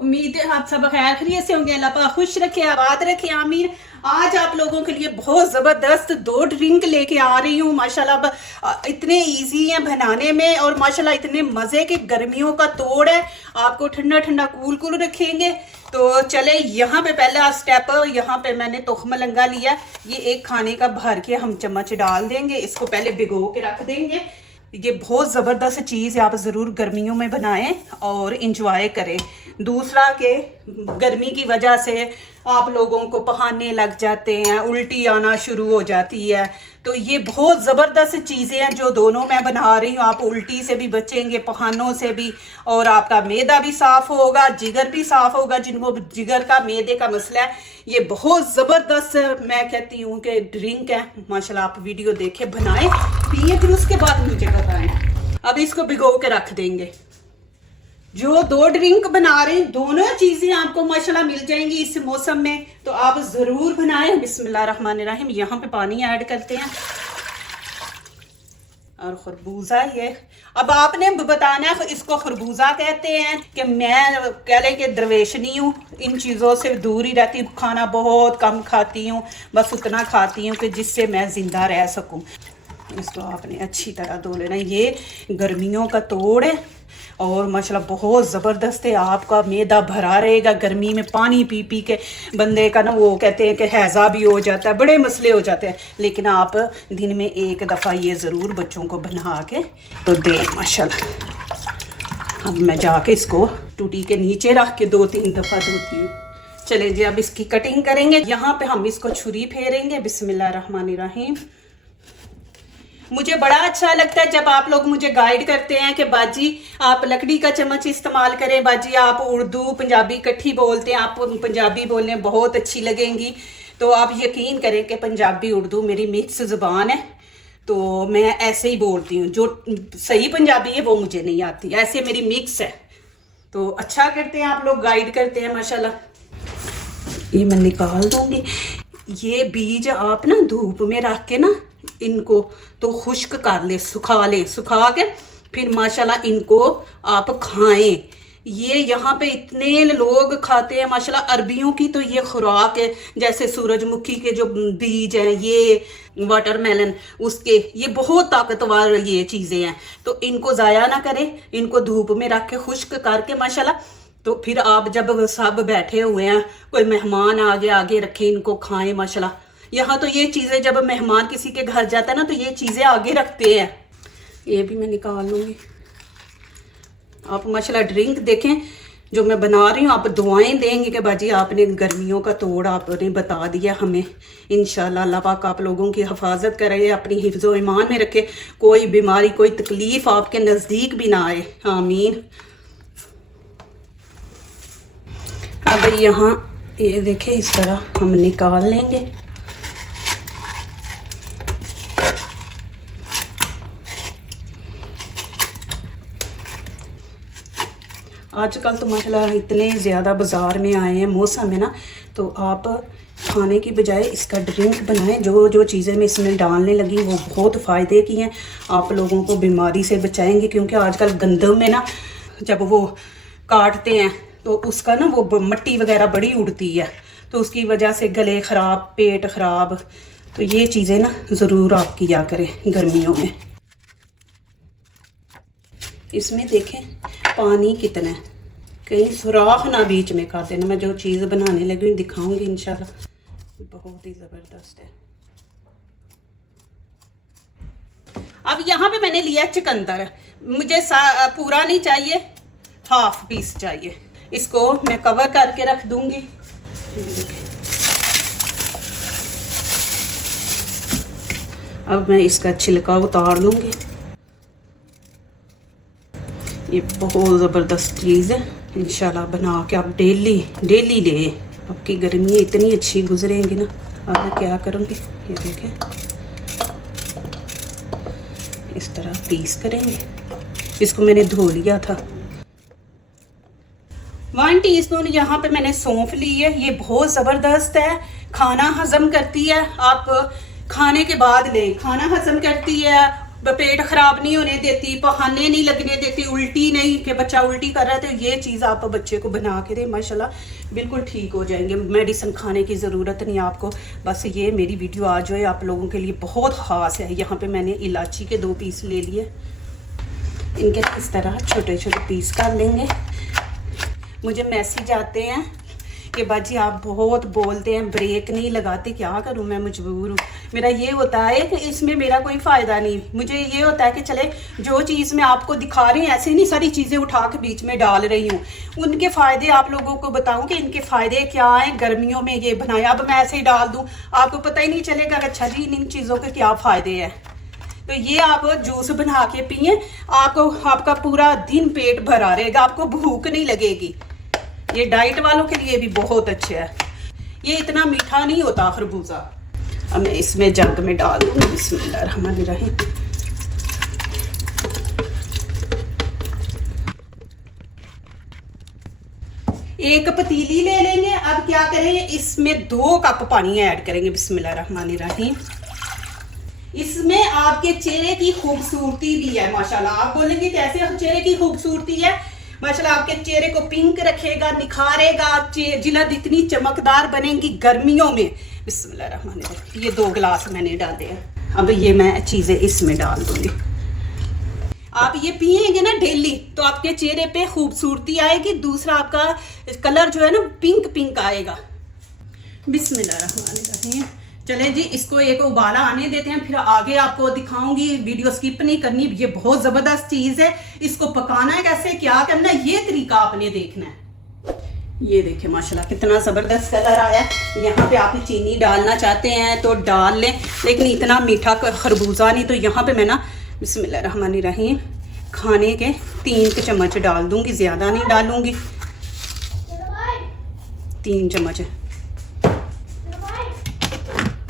उम्मीद है आप सब खैर खैरियत से होंगे। अल्लाह पाक खुश रखे, आबाद रखे, आमीन। आज आप लोगों के लिए बहुत ज़बरदस्त 2 ड्रिंक लेके आ रही हूँ। माशाल्लाह इतने इजी हैं बनाने में और माशाल्लाह इतने मज़े के, गर्मियों का तोड़ है। आपको ठंडा ठंडा कूल कूल रखेंगे। तो चले यहाँ पे पहला स्टेप, यहाँ पे मैंने तुख मलंगा लिया। ये एक खाने का भर के हम चम्मच डाल देंगे। इसको पहले भिगो के रख देंगे। ये बहुत ज़बरदस्त चीज़ है, आप ज़रूर गर्मियों में बनाएं और इंजॉय करें। दूसरा कि गर्मी की वजह से आप लोगों को पहाने लग जाते हैं, उल्टी आना शुरू हो जाती है, तो ये बहुत ज़बरदस्त चीज़ें हैं जो दोनों मैं बना रही हूँ। आप उल्टी से भी बचेंगे, पहानों से भी, और आपका मैदा भी साफ़ होगा, जिगर भी साफ़ होगा। जिनको जिगर का, मैदे का मसला है, ये बहुत ज़बरदस्त मैं कहती हूँ कि ड्रिंक है। माशाल्लाह आप वीडियो देखें, बनाएं, पिए, फिर उसके बाद मुझे बताएं। अब इसको भिगो के रख देंगे। जो 2 ड्रिंक बना रहे हैं, दोनों चीज़ें आपको माशाल्लाह मिल जाएंगी इस मौसम में, तो आप ज़रूर बनाएं। बिस्मिल्लाहिर्रहमानिर्रहीम। यहाँ पे पानी ऐड करते हैं और खरबूजा ये। अब आपने बताना है इसको खरबूजा कहते हैं कि मैं कह रहे कि दरवेश नहीं हूँ, इन चीज़ों से दूर ही रहती हूँ, खाना बहुत कम खाती हूँ, बस उतना खाती हूँ कि जिससे मैं ज़िंदा रह सकूँ। इसको आपने अच्छी तरह धो लेना। ये गर्मियों का तोड़ है और माशाल्लाह बहुत ज़बरदस्त है। आपका मैदा भरा रहेगा। गर्मी में पानी पी पी के बंदे का ना, वो कहते हैं कि हैज़ा भी हो जाता है, बड़े मसले हो जाते हैं। लेकिन आप दिन में एक दफ़ा ये ज़रूर बच्चों को बना के तो दें माशाल्लाह। अब मैं जाके इसको टूटी के नीचे रख के 2-3 दफ़ा धोती हूँ। चलें जी, अब इसकी कटिंग करेंगे। यहाँ पे हम इसको छुरी फेरेंगे। बिस्मिल्लाहिर्रहमानिर्रहीम। मुझे बड़ा अच्छा लगता है जब आप लोग मुझे गाइड करते हैं कि बाजी आप लकड़ी का चम्मच इस्तेमाल करें, बाजी आप उर्दू पंजाबी इकट्ठी बोलते हैं, आप पंजाबी बोलने बहुत अच्छी लगेंगी। तो आप यकीन करें कि पंजाबी उर्दू मेरी मिक्स ज़ुबान है, तो मैं ऐसे ही बोलती हूँ। जो सही पंजाबी है वो मुझे नहीं आती, ऐसे मेरी मिक्स है। तो अच्छा करते हैं, आप लोग गाइड करते हैं माशाल्लाह। ये मैं निकाल दूँगी। ये बीज आप ना धूप में रख के ना इनको तो खुश्क कर ले, सुखा के फिर माशाल्लाह इनको आप खाएं। ये यहाँ पे इतने लोग खाते हैं माशाल्लाह। अरबियों की तो ये खुराक है, जैसे सूरजमुखी के जो बीज हैं, ये वाटरमेलन, उसके ये बहुत ताकतवर ये चीज़ें हैं। तो इनको ज़ाया ना करें, इनको धूप में रख के खुश्क करके माशाल्लाह। तो फिर आप जब सब बैठे हुए हैं, कोई मेहमान आगे रखें, इनको खाएं माशाल्लाह। यहाँ तो ये चीज़ें जब मेहमान किसी के घर जाता है ना, तो ये चीज़ें आगे रखते हैं। ये भी मैं निकाल लूँगी। आप माशाल्लाह ड्रिंक देखें जो मैं बना रही हूँ, आप दुआएं देंगे कि बाजी आपने गर्मियों का तोड़ आपने बता दिया हमें। इंशाल्लाह अल्लाह पाक आप लोगों की हिफाजत करे, अपनी हिफ्ज़ो ईमान में रखे, कोई बीमारी, कोई तकलीफ़ आपके नज़दीक भी ना आए, आमीन। अब यहाँ ये देखें, इस तरह हम निकाल लेंगे। आजकल तो माशाल्लाह इतने ज़्यादा बाज़ार में आए हैं, मौसम है ना, तो आप खाने की बजाय इसका ड्रिंक बनाएं। जो चीज़ें मैं इसमें डालने लगी वो बहुत फ़ायदे की हैं, आप लोगों को बीमारी से बचाएंगे। क्योंकि आजकल गंदम में ना जब वो काटते हैं तो उसका ना वो मिट्टी वगैरह बड़ी उड़ती है, तो उसकी वजह से गले ख़राब, पेट ख़राब। तो ये चीज़ें ना ज़रूर आप किया करें गर्मियों में। इसमें देखें पानी कितना है, कहीं सुराख ना बीच में कर देना। मैं जो चीज़ बनाने लगी हूँ दिखाऊंगी इंशाल्लाह, बहुत ही ज़बरदस्त है। अब यहाँ पे मैंने लिया चुकंदर। मुझे पूरा नहीं चाहिए, हाफ पीस चाहिए। इसको मैं कवर करके रख दूंगी। अब मैं इसका छिलका उतार लूंगी। ये बहुत ज़बरदस्त चीज़ है, इंशाल्लाह बना के आप डेली ले। आपकी गर्मियाँ इतनी अच्छी गुजरेंगी ना। अब मैं क्या करूँगी, ये देखें इस तरह पीस करेंगे। इसको मैंने धो लिया था। 1 टीस्पून यहाँ पे मैंने सौंफ ली है। ये बहुत ज़बरदस्त है, खाना हजम करती है। आप खाने के बाद लें, खाना हजम करती है, पेट खराब नहीं होने देती, पहाने नहीं लगने देती, उल्टी नहीं कि बच्चा उल्टी कर रहा है तो ये चीज़ आप बच्चे को बना के दें, माशाल्लाह बिल्कुल ठीक हो जाएंगे। मेडिसिन खाने की ज़रूरत नहीं आपको। बस ये मेरी वीडियो आज जो है आप लोगों के लिए बहुत ख़ास है। यहाँ पे मैंने इलायची के 2 पीस ले लिए, इनके इस तरह छोटे छोटे पीस कर लेंगे। मुझे मैसेज आते हैं कि बाजी आप बहुत बोलते हैं, ब्रेक नहीं लगाते, क्या करूं, मैं मजबूर हूँ। मेरा ये होता है कि इसमें मेरा कोई फ़ायदा नहीं। मुझे ये होता है कि चले जो चीज़ मैं आपको दिखा रही हूँ, ऐसे नहीं सारी चीज़ें उठा के बीच में डाल रही हूँ, उनके फ़ायदे आप लोगों को बताऊँ कि इनके फ़ायदे क्या हैं। गर्मियों में ये बनाया, अब मैं ऐसे ही डाल दूँ, आपको पता ही नहीं चलेगा कि अच्छा जी इन चीज़ों के क्या फ़ायदे हैं। तो ये आप जूस बना के पिए, आपको आपका पूरा दिन पेट भरा रहेगा, आपको भूख नहीं लगेगी। ये डाइट वालों के लिए भी बहुत अच्छा है। ये इतना मीठा नहीं होता खरबूजा। अब मैं इसमें जग में डाल दूँगी, बिस्मिल्लाहिर्रहमानिर्रहीम। एक पतीली ले लेंगे। अब क्या करेंगे, इसमें 2 कप पानी ऐड करेंगे, बिस्मिल्लाहिर्रहमानिर्रहीम। इसमें आपके चेहरे की खूबसूरती भी है माशाल्लाह। आप बोलेंगे कैसे चेहरे की खूबसूरती है, माशाल्लाह आपके चेहरे को पिंक रखेगा, निखारेगा, जिल्द इतनी चमकदार बनेगी गर्मियों में। बिस्मिल्लाहिर्रहमानिर्रहीम। ये 2 गिलास मैंने डाले हैं। अब ये मैं चीज़ें इसमें डाल दूंगी। आप ये पिएंगे ना डेली तो आपके चेहरे पे खूबसूरती आएगी, दूसरा आपका कलर जो है ना पिंक पिंक आएगा। बिस्मिल्लाहिर्रहमानिर्रहीम। चले जी, इसको एक उबाला आने देते हैं, फिर आगे आपको दिखाऊंगी। वीडियो स्किप नहीं करनी, ये बहुत ज़बरदस्त चीज़ है। इसको पकाना है कैसे, क्या करना है, ये तरीका आपने देखना है। ये देखिए माशाल्लाह कितना ज़बरदस्त कलर आया। यहाँ पे आप चीनी डालना चाहते हैं तो डाल लें, लेकिन इतना मीठा खरबूजा नहीं। तो यहाँ पे मैं ना बिस्मिल्लाहिर्रहमानिर्रहीम खाने के 3 चम्मच डाल दूँगी, ज़्यादा नहीं डालूँगी, 3 चम्मच।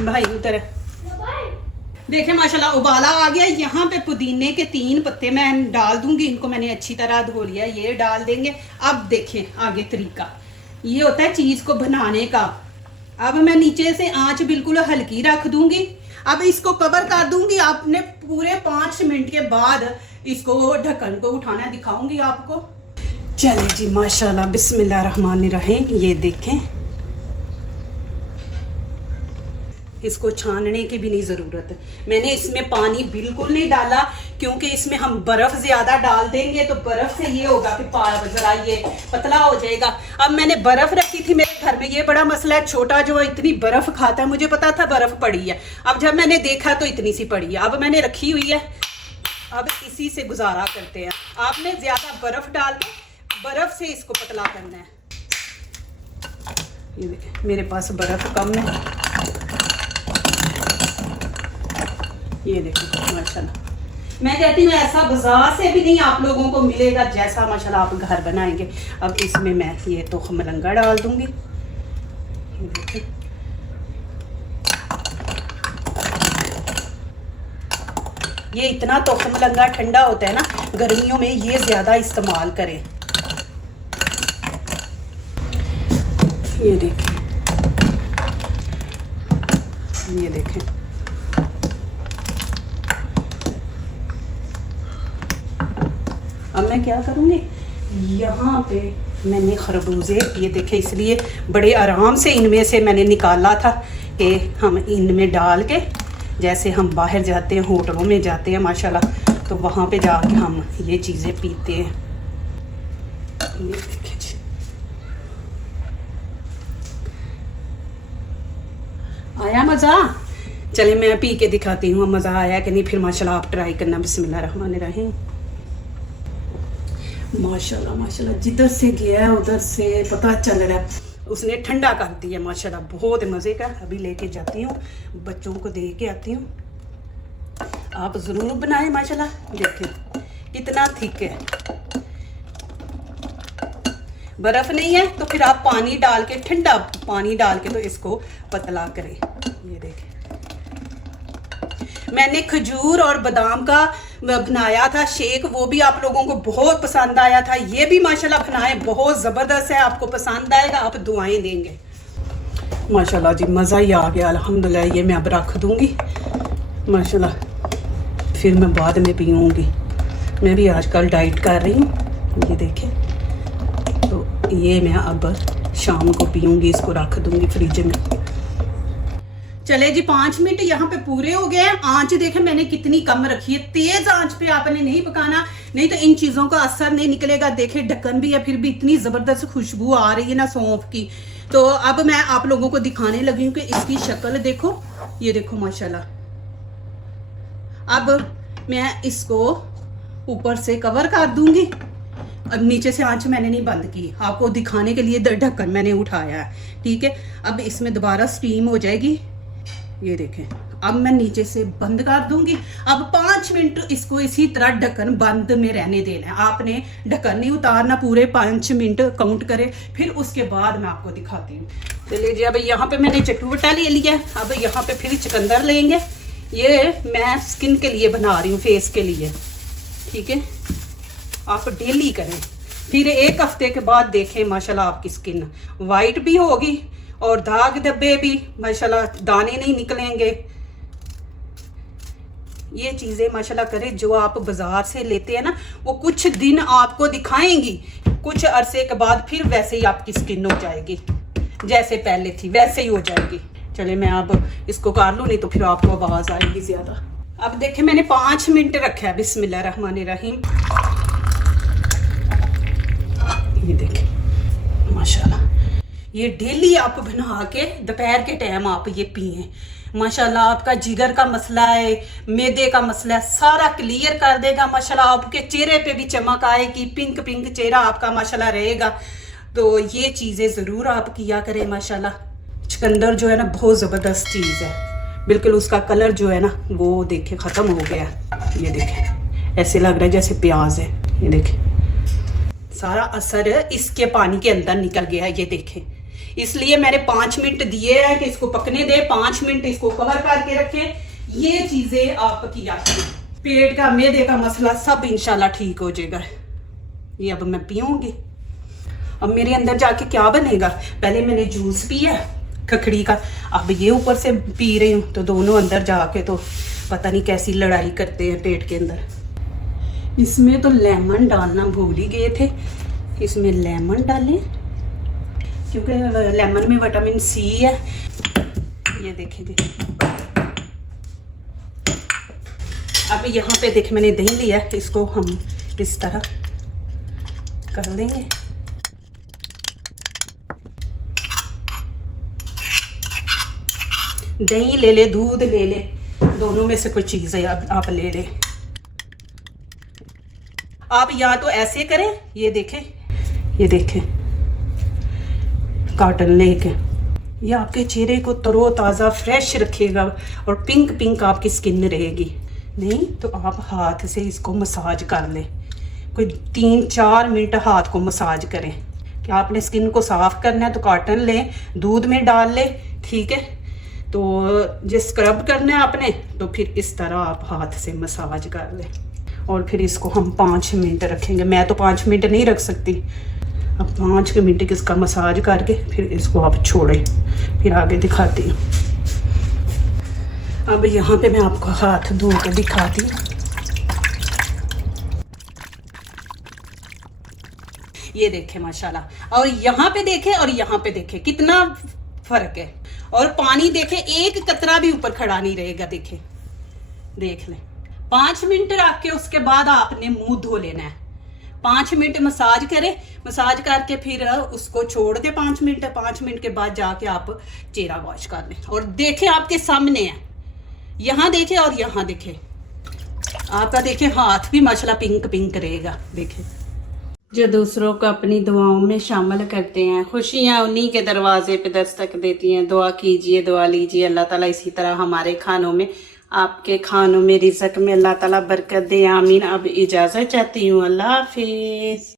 भाई उधर देखें माशाल्लाह उबाला आ गया। यहाँ पे पुदीने के 3 पत्ते मैं डाल दूंगी, इनको मैंने अच्छी तरह धो लिया, ये डाल देंगे। अब देखें आगे तरीका, ये होता है चीज़ को बनाने का। अब मैं नीचे से आंच बिल्कुल हल्की रख दूंगी। अब इसको कवर कर दूंगी। आपने पूरे 5 मिनट के बाद इसको ढक्कन को उठाना दिखाऊंगी आपको। चले जी माशाल्लाह बिस्मिल्लाहिर्रहमानिर्रहीम। ये देखें, इसको छानने की भी नहीं ज़रूरत। मैंने इसमें पानी बिल्कुल नहीं डाला क्योंकि इसमें हम बर्फ़ ज़्यादा डाल देंगे तो बर्फ़ से ये होगा कि ज़रा ये पतला हो जाएगा। अब मैंने बर्फ़ रखी थी मेरे घर में, ये बड़ा मसला है, छोटा जो इतनी बर्फ़ खाता है, मुझे पता था बर्फ़ पड़ी है। अब जब मैंने देखा तो इतनी सी पड़ी है, अब मैंने रखी हुई है। अब इसी से गुजारा करते हैं। आपने ज़्यादा बर्फ़ डाल के बर्फ़ से इसको पतला करना है। ये देखें मेरे पास बर्फ़ कम है, ये देखो माशाल्लाह। मैं कहती हूँ ऐसा बाजार से भी नहीं आप लोगों को मिलेगा जैसा माशाल्लाह आप घर बनाएंगे। अब इसमें मैं ये तोख मलंगा डाल दूंगी। ये इतना तोख मलंगा ठंडा होता है ना, गर्मियों में ये ज़्यादा इस्तेमाल करें। ये देखें, ये देखें, अब मैं क्या करूँगी, यहाँ पे मैंने खरबूजे ये देखे, इसलिए बड़े आराम से इनमें से मैंने निकाला था कि हम इनमें डाल के, जैसे हम बाहर जाते हैं होटलों में जाते हैं माशाल्लाह, तो वहाँ पे जाके हम ये चीज़ें पीते हैं। ये देखिए जी, आया मज़ा। चले मैं पी के दिखाती हूँ मज़ा आया कि नहीं, फिर माशाल्लाह आप ट्राई करना। बिस्मिल्लाहिर्रहमानिर्रहीम। माशाल्लाह माशाल्लाह, जिधर से गया है उधर से पता चल रहा है, उसने ठंडा कर दिया माशाल्लाह, बहुत मज़े का। अभी लेके जाती हूँ, बच्चों को दे के आती हूँ। आप ज़रूर बनाएं माशाल्लाह। देखिए कितना थिक है, बर्फ नहीं है तो फिर आप पानी डाल के, ठंडा पानी डाल के तो इसको पतला करें। ये देखें, मैंने खजूर और बादाम का बनाया था शेक, वो भी आप लोगों को बहुत पसंद आया था। ये भी माशाल्लाह बनाए, बहुत ज़बरदस्त है, आपको पसंद आएगा, आप दुआएं देंगे। माशाल्लाह जी, मज़ा ही आ गया अल्हम्दुलिल्लाह। ये मैं अब रख दूँगी माशाल्लाह, फिर मैं बाद में पीऊँगी। मैं भी आजकल डाइट कर रही हूँ। ये देखें, तो ये मैं अब शाम को पीऊँगी, इसको रख दूँगी फ्रिज में। चले जी, 5 मिनट यहाँ पे पूरे हो गए हैं। आंच देखें मैंने कितनी कम रखी है, तेज आंच पे आपने नहीं पकाना, नहीं तो इन चीज़ों का असर नहीं निकलेगा। देखें ढक्कन भी है, फिर भी इतनी ज़बरदस्त खुशबू आ रही है ना सौंफ की। तो अब मैं आप लोगों को दिखाने लगी हूँ कि इसकी शक्ल देखो, ये देखो माशाल्लाह। अब मैं इसको ऊपर से कवर कर दूंगी। अब नीचे से आंच मैंने नहीं बंद की, आपको दिखाने के लिए ढक्कन मैंने उठाया है, ठीक है। अब इसमें दोबारा स्टीम हो जाएगी। ये देखें, अब मैं नीचे से बंद कर दूंगी। अब 5 मिनट इसको इसी तरह ढक्कन बंद में रहने देना है। आपने ढक्कन नहीं उतारना, पूरे 5 मिनट काउंट करें, फिर उसके बाद मैं आपको दिखाती हूँ। चलिए जी, अब यहाँ पे मैंने चटूटा ले लिया। अब यहाँ पे फिर चुकंदर लेंगे। ये मैं स्किन के लिए बना रही हूँ, फेस के लिए, ठीक है। आप डेली करें, फिर 1 हफ्ते के बाद देखें माशाल्लाह आपकी स्किन वाइट भी होगी और दाग धब्बे भी माशाल्लाह, दाने नहीं निकलेंगे। ये चीज़ें माशाल्लाह करें, जो आप बाजार से लेते हैं ना, वो कुछ दिन आपको दिखाएंगी, कुछ अरसे के बाद फिर वैसे ही आपकी स्किन हो जाएगी, जैसे पहले थी वैसे ही हो जाएगी। चले मैं अब इसको कर लूँ, नहीं तो फिर आपको आवाज़ आएगी ज़्यादा। अब देखें मैंने 5 मिनट रखा है। बिस्मिल्लाहिर्रहमानिर्रहीम। ये देखें माशाल्लाह, ये डेली आप बना के दोपहर के टाइम आप ये पिए, माशाल्लाह आपका जिगर का मसला है, मैदे का मसला है, सारा क्लियर कर देगा माशाल्लाह। आपके चेहरे पे भी चमक आएगी, पिंक पिंक चेहरा आपका माशाल्लाह रहेगा। तो ये चीज़ें ज़रूर आप किया करें माशाल्लाह। चुकंदर जो है ना बहुत ज़बरदस्त चीज़ है, बिल्कुल उसका कलर जो है ना वो देखे ख़त्म हो गया। ये देखें, ऐसे लग रहा है जैसे प्याज है। ये देखें, सारा असर इसके पानी के अंदर निकल गया है। ये देखें, इसलिए मैंने 5 मिनट दिए हैं कि इसको पकने दे, 5 मिनट इसको कवर करके रखें। ये चीज़ें आप किया करें, पेट का मैदे का मसला सब इंशाल्लाह ठीक हो जाएगा। ये अब मैं पीऊँगी। अब मेरे अंदर जाके क्या बनेगा, पहले मैंने जूस पिया खखड़ी का, अब ये ऊपर से पी रही हूँ, तो दोनों अंदर जाके तो पता नहीं कैसी लड़ाई करते हैं पेट के अंदर। इसमें तो लेमन डालना भूल ही गए थे, इसमें लेमन डालें क्योंकि लेमन में विटामिन सी है। ये देखिए, अब यहाँ पे देख मैंने दही लिया, इसको हम इस तरह कर लेंगे। दही ले ले, दूध ले ले, दोनों में से कोई चीज़ है आप ले ले। आप या तो ऐसे करें, ये देखें, ये देखें कॉटन लेके, ये आपके चेहरे को तरोताज़ा फ्रेश रखेगा और पिंक पिंक आपकी स्किन रहेगी। नहीं तो आप हाथ से इसको मसाज कर लें, कोई 3-4 मिनट हाथ को मसाज करें। कि आपने स्किन को साफ़ करना है तो कॉटन लें, दूध में डाल लें, ठीक है। तो जो स्क्रब करना है आपने, तो फिर इस तरह आप हाथ से मसाज कर लें और फिर इसको हम 5 मिनट रखेंगे। मैं तो 5 मिनट नहीं रख सकती, अब 5 मिनट इसका मसाज करके फिर इसको आप छोड़ें, फिर आगे दिखाती हूँ। अब यहाँ पे मैं आपको हाथ धो के दिखाती हूँ। ये देखें माशाल्लाह, और यहाँ पे देखें और यहाँ पे देखें कितना फर्क है। और पानी देखें, एक कतरा भी ऊपर खड़ा नहीं रहेगा। देखें, देख लें, 5 मिनट रख के उसके बाद आपने मुंह धो लेना है। 5 मिनट मसाज करें, मसाज करके फिर उसको छोड़ दे 5 मिनट। 5 मिनट के बाद जाके आप चेहरा वॉश कर लें और देखें आपके सामने है, यहाँ देखें और यहाँ देखें, आपका देखें हाथ भी माशाल्लाह पिंक पिंक रहेगा। देखें, जो दूसरों को अपनी दुआओं में शामिल करते हैं, खुशियाँ उन्हीं के दरवाजे पे दस्तक देती हैं। दुआ कीजिए, दुआ लीजिए, अल्लाह ताला इसी तरह हमारे खानों में, आपके खानों में, रिज़्क़ में अल्लाह ताला बरकत दे, आमीन। अब इजाज़त चाहती हूँ, अल्लाह हाफिज़।